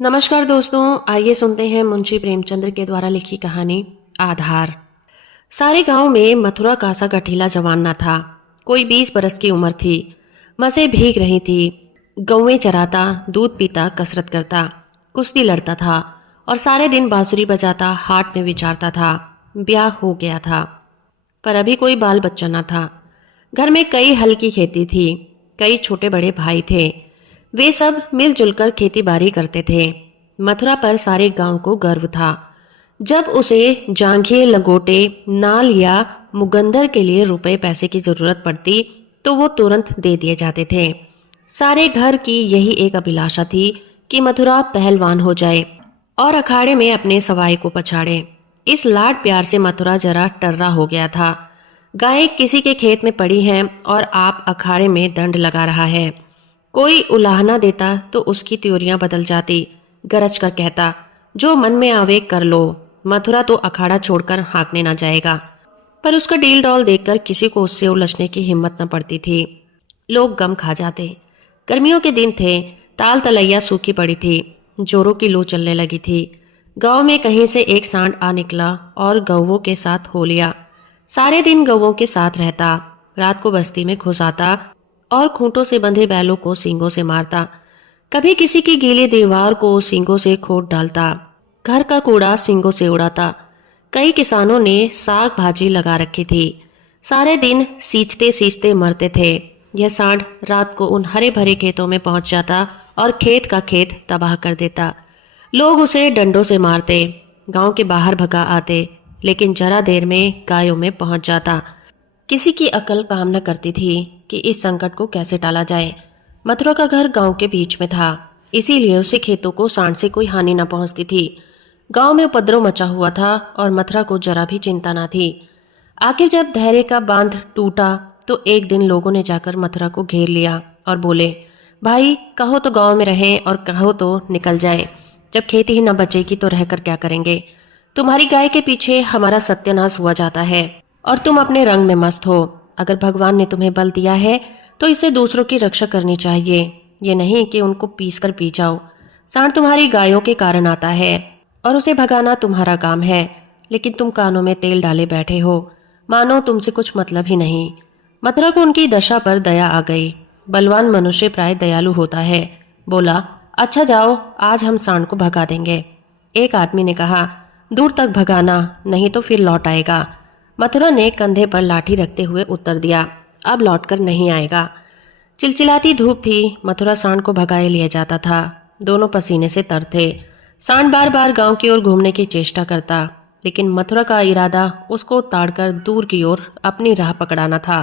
नमस्कार दोस्तों, आइए सुनते हैं मुंशी प्रेमचंद्र के द्वारा लिखी कहानी आधार। सारे गांव में मथुरा का सा गठीला जवान न था। कोई 20 बरस की उम्र थी। मसें भीग रही थी। गौवें चराता, दूध पीता, कसरत करता, कुश्ती लड़ता था और सारे दिन बांसुरी बजाता हाट में विचारता था। ब्याह हो गया था पर अभी कोई बाल बच्चा न था। घर में कई हल की खेती थी। कई छोटे बड़े भाई थे। वे सब मिलजुल कर खेती बाड़ी करते थे। मथुरा पर सारे गांव को गर्व था। जब उसे जांघे, लगोटे, नाल या मुगंदर के लिए रुपए पैसे की जरूरत पड़ती तो वो तुरंत दे दिए जाते थे। सारे घर की यही एक अभिलाषा थी कि मथुरा पहलवान हो जाए और अखाड़े में अपने सवाई को पछाड़े। इस लाड प्यार से मथुरा जरा टर्रा हो गया था। गाय किसी के खेत में पड़ी है और आप अखाड़े में दंड लगा रहा है। कोई उलाहना देता तो उसकी त्योरियां बदल जाती। गरज कर कहता, जो मन में आवे कर लो। मथुरा तो अखाड़ा छोड़कर हाँकने ना जाएगा। पर उसका डील डॉल देखकर किसी को उससे उलझने की हिम्मत न पड़ती थी। लोग गम खा जाते। गर्मियों के दिन थे। ताल तलैया सूखी पड़ी थी। जोरों की लू चलने लगी थी। गांव में कहीं से एक सांड आ निकला और गौवों के साथ हो लिया। सारे दिन गौवों के साथ रहता। रात को बस्ती में घुस आता और खूंटों से बंधे बैलों को सींगों से मारता। कभी किसी की गीली दीवार को सींगों से खोद डालता। घर का कूड़ा सींगों से उड़ाता। कई किसानों ने साग भाजी लगा रखी थी। सारे दिन सींचते सींचते मरते थे। यह सांड रात को उन हरे भरे खेतों में पहुंच जाता और खेत का खेत तबाह कर देता। लोग उसे डंडों से मारते, गांव के बाहर भगा आते, लेकिन जरा देर में गायों में पहुंच जाता। किसी की अकल काम न करती थी कि इस संकट को कैसे टाला जाए। मथुरा का घर गांव के बीच में था, इसीलिए उसे खेतों को सांड से कोई हानि न पहुंचती थी। गांव में उपद्रव मचा हुआ था और मथुरा को जरा भी चिंता न थी। आखिर जब धैर्य का बांध टूटा तो एक दिन लोगों ने जाकर मथुरा को घेर लिया और बोले, भाई कहो तो गांव में रहें और कहो तो निकल जाए। जब खेती ही न बचेगी तो रहकर क्या करेंगे। तुम्हारी गाय के पीछे हमारा सत्यानाश हुआ जाता है और तुम अपने रंग में मस्त हो। अगर भगवान ने तुम्हें बल दिया है तो इसे दूसरों की रक्षा करनी चाहिए, ये नहीं कि उनको पीस कर पी जाओ। सांड तुम्हारी गायों के कारण आता है और उसे भगाना तुम्हारा काम है, लेकिन तुम कानों में तेल डाले बैठे हो, मानो तुमसे कुछ मतलब ही नहीं। मथुरा को उनकी दशा पर दया आ गई। बलवान मनुष्य प्राय दयालु होता है। बोला, अच्छा जाओ, आज हम सांड को भगा देंगे। एक आदमी ने कहा, दूर तक भगाना, नहीं तो फिर लौट आएगा। मथुरा ने कंधे पर लाठी रखते हुए उत्तर दिया, अब लौटकर नहीं आएगा। चिलचिलाती धूप थी। मथुरा सांड को भगाए लिया जाता था। दोनों पसीने से तर थे। सांड बार बार गांव की ओर घूमने की चेष्टा करता, लेकिन मथुरा का इरादा उसको ताड़कर दूर की ओर अपनी राह पकड़ाना था।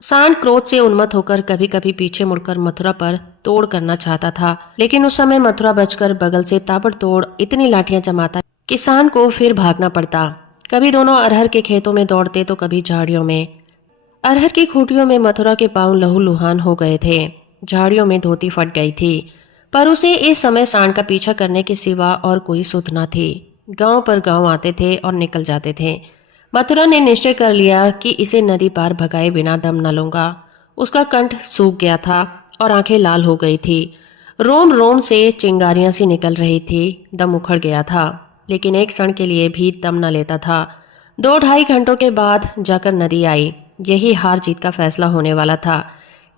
सांड क्रोध से उन्मत्त होकर कभी कभी पीछे मुड़कर मथुरा पर तोड़ करना चाहता था, लेकिन उस समय मथुरा बचकर बगल से ताबड़तोड़ इतनी लाठियां जमाता कि सांड को फिर भागना पड़ता। कभी दोनों अरहर के खेतों में दौड़ते तो कभी झाड़ियों में। अरहर की खूंटियों में मथुरा के पांव लहूलुहान हो गए थे। झाड़ियों में धोती फट गई थी, पर उसे इस समय सांड का पीछा करने के सिवा और कोई सुध न थी। गांव पर गांव आते थे और निकल जाते थे। मथुरा ने निश्चय कर लिया कि इसे नदी पार भगाए बिना दम न लूंगा। उसका कंठ सूख गया था और आंखें लाल हो गई थी। रोम रोम से चिंगारियां सी निकल रही थी। दम उखड़ गया था, लेकिन एक क्षण के लिए भी दम न लेता था। 2-2.5 घंटों के बाद जाकर नदी आई। यही हार जीत का फैसला होने वाला था।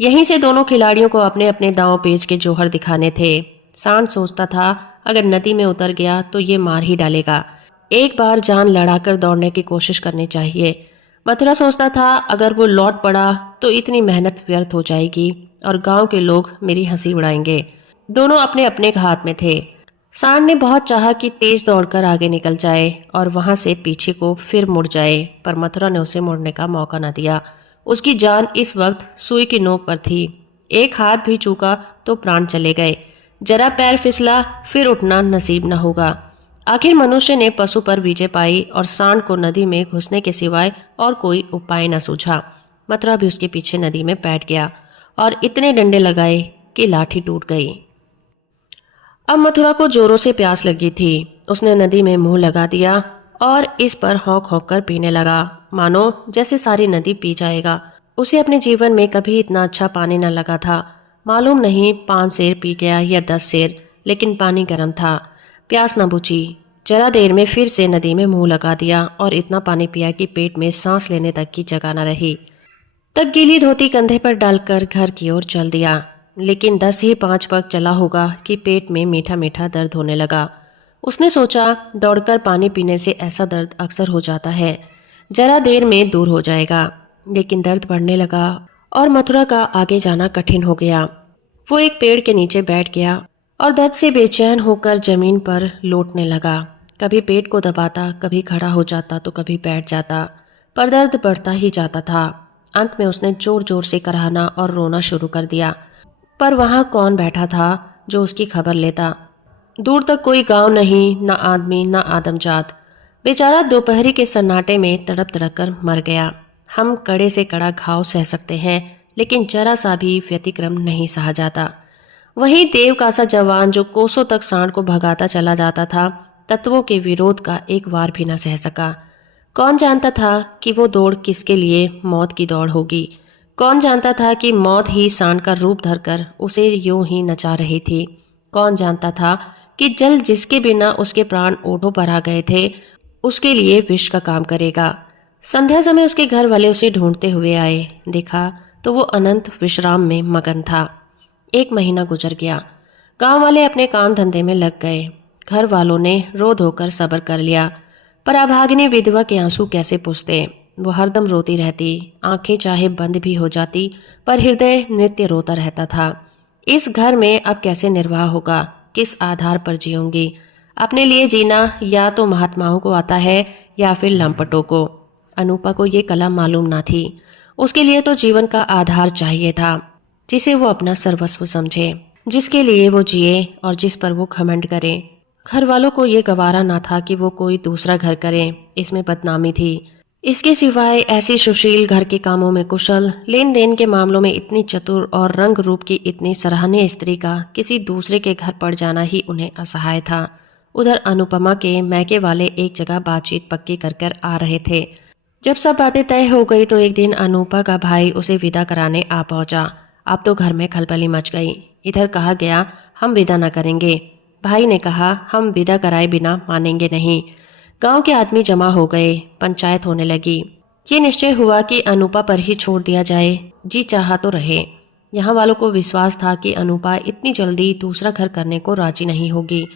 यहीं से दोनों खिलाड़ियों को अपने अपने दांव पेच के जोहर दिखाने थे। सांड सोचता था, अगर नदी में उतर गया तो ये मार ही डालेगा। एक बार जान लड़ाकर दौड़ने की कोशिश करनी चाहिए। मथुरा सोचता था, अगर वो लौट पड़ा तो इतनी मेहनत व्यर्थ हो जाएगी और गांव के लोग मेरी हंसी उड़ाएंगे। दोनों अपने अपने हाथ में थे। सांड ने बहुत चाहा कि तेज दौड़कर आगे निकल जाए और वहां से पीछे को फिर मुड़ जाए, पर मथुरा ने उसे मुड़ने का मौका न दिया। उसकी जान इस वक्त सुई की नोक पर थी। एक हाथ भी चूका तो प्राण चले गए। जरा पैर फिसला फिर उठना नसीब न होगा। आखिर मनुष्य ने पशु पर विजय पाई और सांड को नदी में घुसने के सिवाय और कोई उपाय न सूझा। मथुरा भी उसके पीछे नदी में बैठ गया और इतने डंडे लगाए कि लाठी टूट गई। अब मथुरा को जोरों से प्यास लगी थी। उसने नदी में मुंह लगा दिया और इस पर हौंक हौंक कर पीने लगा, मानो जैसे सारी नदी पी जाएगा। उसे अपने जीवन में कभी इतना अच्छा पानी न लगा था। मालूम नहीं 5 सेर पी गया या 10 सेर। लेकिन पानी गर्म था। प्यास न बुझी। जरा देर में फिर से नदी में मुंह लगा दिया और इतना पानी पिया कि पेट में सांस लेने तक की जगह न रही। तब गीली धोती कंधे पर डालकर घर की ओर चल दिया। लेकिन 10 ही 5 पग चला होगा कि पेट में मीठा मीठा दर्द होने लगा। उसने सोचा, दौड़कर पानी पीने से ऐसा दर्द अक्सर हो जाता है, जरा देर में दूर हो जाएगा। लेकिन दर्द बढ़ने लगा और मथुरा का आगे जाना कठिन हो गया। वो एक पेड़ के नीचे बैठ गया और दर्द से बेचैन होकर जमीन पर लोटने लगा। कभी पेट को दबाता, कभी खड़ा हो जाता तो कभी बैठ जाता, पर दर्द बढ़ता ही जाता था। अंत में उसने जोर जोर से कराहना और रोना शुरू कर दिया। पर वहाँ कौन बैठा था जो उसकी खबर लेता। दूर तक कोई गांव नहीं, न आदमी न आदमजात। बेचारा दोपहरी के सन्नाटे में तड़प तड़प कर मर गया। हम कड़े से कड़ा घाव सह सकते हैं, लेकिन जरा सा भी व्यतिक्रम नहीं सहा जाता। वहीं देव का सा जवान जो कोसों तक सांड को भगाता चला जाता था, तत्वों के विरोध का एक वार भी न सह सका। कौन जानता था कि वो दौड़ किसके लिए मौत की दौड़ होगी। कौन जानता था कि मौत ही सांड का रूप धरकर उसे यूं ही नचा रही थी। कौन जानता था कि जल जिसके बिना उसके प्राण ओठों पर आ गए थे, उसके लिए विष का काम करेगा। संध्या समय उसके घर वाले उसे ढूंढते हुए आए। देखा तो वो अनंत विश्राम में मगन था। 1 महीना गुजर गया। गांव वाले अपने काम धंधे में लग गए। घर वालों ने रो धोकर सब्र कर लिया, पर अभागिनी विधवा के आंसू कैसे पुछते। वो हरदम रोती रहती, आंखें चाहे बंद भी हो जाती, पर हृदय नित्य रोता रहता था। इस घर में अब कैसे निर्वाह होगा, किस आधार पर जीऊंगी। अपने लिए जीना या तो महात्माओं को आता है या फिर लंपटों को। अनूपा को ये कला मालूम ना थी। उसके लिए तो जीवन का आधार चाहिए था, जिसे वो अपना सर्वस्व समझे, जिसके लिए वो जिए और जिस पर वो घमंड करे। घर वालों को ये गवारा ना था कि वो कोई दूसरा घर करे, इसमें बदनामी थी। इसके सिवाय ऐसी सुशील, घर के कामों में कुशल, लेन देन के मामलों में इतनी चतुर और रंग रूप की इतनी सराहनीय स्त्री का किसी दूसरे के घर पड़ जाना ही उन्हें असहाय था। उधर अनुपमा के मैके वाले एक जगह बातचीत पक्की कर कर आ रहे थे। जब सब बातें तय हो गई तो एक दिन अनूपा का भाई उसे विदा कराने आ पहुंचा। अब तो घर में खलबली मच गई। इधर कहा गया, हम विदा न करेंगे। भाई ने कहा, हम विदा कराए बिना मानेंगे नहीं। गांव के आदमी जमा हो गए, पंचायत होने लगी। ये निश्चय हुआ कि अनूपा पर ही छोड़ दिया जाए, जी चाहा तो रहे। यहाँ वालों को विश्वास था कि अनूपा इतनी जल्दी दूसरा घर करने को राजी नहीं होगी।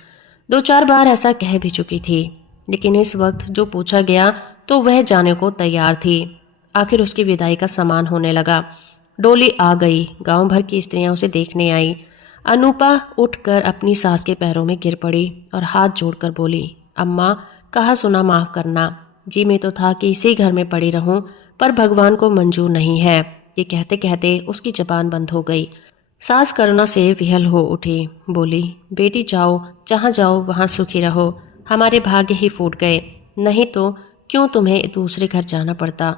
2-4 बार ऐसा कह भी चुकी थी, लेकिन इस वक्त जो पूछा गया तो वह जाने को तैयार थी। आखिर उसकी विदाई का सामान होने लगा। डोली आ गई। गांव भर की स्त्रियां उसे देखने आई। अनूपा उठकर अपनी सास के पैरों में गिर पड़ी और हाथ जोड़कर बोली, अम्मा, कहा सुना माफ करना। जी में तो था कि इसी घर में पड़ी रहूं, पर भगवान को मंजूर नहीं है। ये कहते कहते उसकी जबान बंद हो गई। सास करुणा से विहल हो उठी। बोली, बेटी जाओ, जहाँ जाओ वहाँ सुखी रहो। हमारे भाग्य ही फूट गए, नहीं तो क्यों तुम्हें दूसरे घर जाना पड़ता।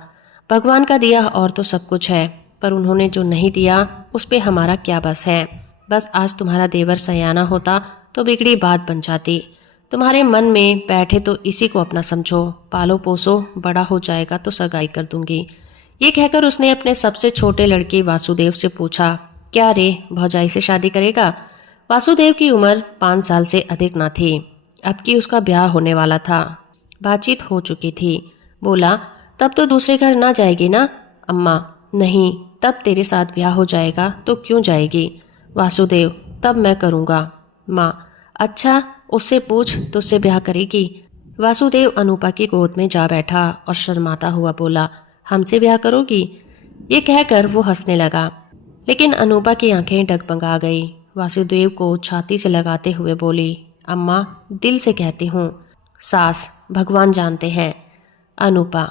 भगवान का दिया और तो सब कुछ है, पर उन्होंने जो नहीं दिया उस पे हमारा क्या बस है। बस आज तुम्हारा देवर सयाना होता तो बिगड़ी बात बन जाती। तुम्हारे मन में बैठे तो इसी को अपना समझो, पालो पोसो, बड़ा हो जाएगा तो सगाई कर दूंगी। ये कहकर उसने अपने सबसे छोटे लड़के वासुदेव से पूछा, क्या रे, भौजाई से शादी करेगा। वासुदेव की उम्र 5 साल से अधिक न थी। अब की उसका ब्याह होने वाला था। बातचीत हो चुकी थी। बोला, तब तो दूसरे घर ना जाएगी ना। अम्मा, नहीं, तब तेरे साथ ब्याह हो जाएगा तो क्यों जाएगी। वासुदेव, तब मैं करूँगा। माँ, अच्छा, उससे पूछ, तुझसे ब्याह करेगी। वासुदेव अनूपा की गोद में जा बैठा और शर्माता हुआ बोला, हमसे ब्याह करोगी। ये कहकर वो हंसने लगा, लेकिन अनूपा की आंखें डगमगा गई। वासुदेव को छाती से लगाते हुए बोली, अम्मा, दिल से कहती हूँ। सास, भगवान जानते हैं। अनूपा,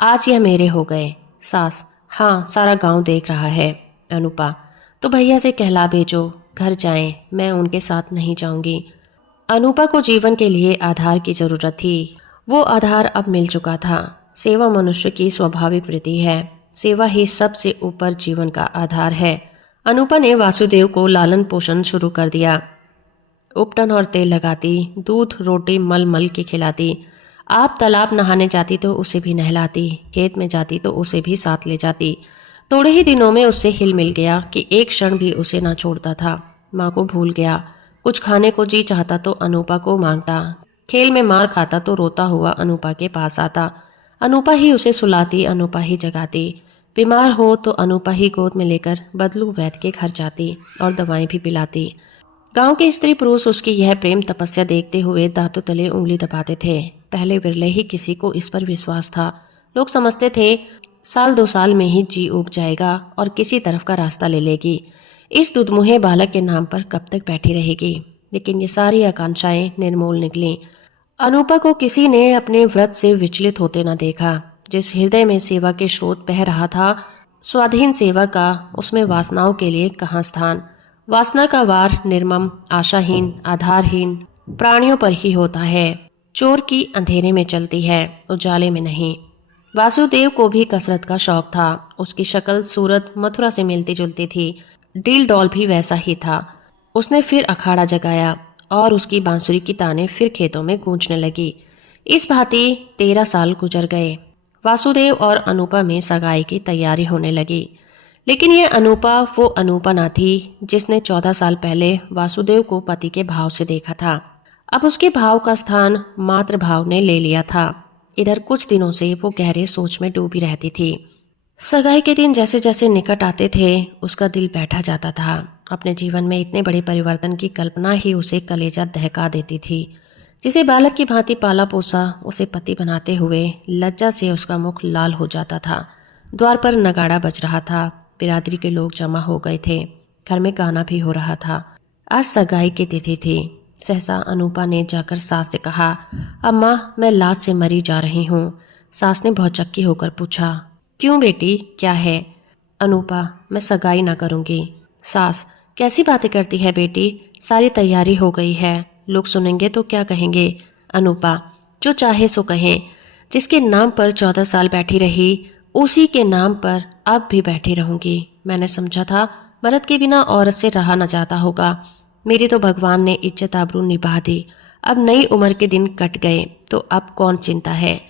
आज यह मेरे हो गए। सास, हाँ, सारा गांव देख रहा है। अनूपा, तो भैया से कहला भेजो, घर जाएं, मैं उनके साथ नहीं जाऊंगी। अनूपा को जीवन के लिए आधार की जरूरत थी। वो आधार अब मिल चुका था। सेवा मनुष्य की स्वाभाविक वृत्ति है। सेवा ही सबसे ऊपर जीवन का आधार है। अनूपा ने वासुदेव को लालन पोषण शुरू कर दिया। उपटन और तेल लगाती, दूध रोटी मल मल के खिलाती। आप तालाब नहाने जाती तो उसे भी नहलाती, खेत में जाती तो उसे भी साथ ले जाती। थोड़े ही दिनों में उससे हिल मिल गया कि एक क्षण भी उसे ना छोड़ता था। माँ को भूल गया। कुछ खाने को जी चाहता तो अनूपा को मांगता, खेल में मार खाता तो रोता हुआ अनूपा के पास आता। अनूपा ही उसे सुलाती, अनूपा ही जगाती। बीमार हो तो अनूपा ही गोद में लेकर बदलू वैद्य के घर जाती और दवाएं भी पिलाती। गांव के स्त्री पुरुष उसकी यह प्रेम तपस्या देखते हुए दांतों तले उंगली दबाते थे। पहले विरले ही किसी को इस पर विश्वास था। लोग समझते थे साल 2 साल में ही जी उब जाएगा और किसी तरफ का रास्ता ले लेगी। इस दुधमुहे बालक के नाम पर कब तक बैठी रहेगी। लेकिन ये सारी आकांक्षाएं निर्मूल निकली। अनूपा को किसी ने अपने व्रत से विचलित होते न देखा। जिस हृदय में सेवा के स्रोत बह रहा था, स्वाधीन सेवा का, उसमें वासनाओं के लिए कहाँ स्थान। वासना का वार निर्मम, आशाहीन, आधारहीन प्राणियों पर ही होता है। चोर की अंधेरे में चलती है, उजाले में नहीं। वासुदेव को भी कसरत का शौक था। उसकी शक्ल सूरत मथुरा से मिलती जुलती थी। डील डॉल भी वैसा ही था। उसने फिर अखाड़ा जगाया और उसकी बांसुरी की तानें फिर खेतों में गूंजने लगी। इस भांति 13 साल गुजर गए। वासुदेव और अनूपा में सगाई की तैयारी होने लगी। लेकिन ये अनूपा वो अनूपा न थी जिसने 14 साल पहले वासुदेव को पति के भाव से देखा था। अब उसके भाव का स्थान मातृ भाव ने ले लिया था। इधर कुछ दिनों से वो गहरे सोच में डूबी रहती थी। सगाई के दिन जैसे जैसे निकट आते थे उसका दिल बैठा जाता था। अपने जीवन में इतने बड़े परिवर्तन की कल्पना ही उसे कलेजा दहका देती थी। जिसे बालक की भांति पाला पोसा उसे पति बनाते हुए लज्जा से उसका मुख लाल हो जाता था। द्वार पर नगाड़ा बज रहा था। बिरादरी के लोग जमा हो गए थे। घर में गाना भी हो रहा था। आज सगाई की तिथि थी। सहसा अनूपा ने जाकर सास से कहा, अम्मा मैं लाज से मरी जा रही हूँ। सास ने भौचक्की होकर पूछा, क्यों बेटी, क्या है? अनूपा, मैं सगाई ना करूँगी। सास, कैसी बातें करती है बेटी, सारी तैयारी हो गई है, लोग सुनेंगे तो क्या कहेंगे? अनूपा, जो चाहे सो कहें। जिसके नाम पर 14 साल बैठी रही उसी के नाम पर अब भी बैठी रहूंगी। मैंने समझा था मर्द के बिना औरत से रहा न जाता होगा। मेरी तो भगवान ने इज्जत आबरू निभा दी। अब नई उम्र के दिन कट गए तो अब कौन चिंता है।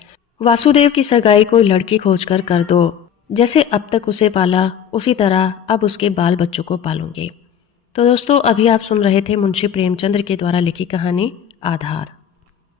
वासुदेव की सगाई कोई लड़की खोजकर कर दो। जैसे अब तक उसे पाला उसी तरह अब उसके बाल बच्चों को पालूंगी। तो दोस्तों, अभी आप सुन रहे थे मुंशी प्रेमचंद्र के द्वारा लिखी कहानी आधार।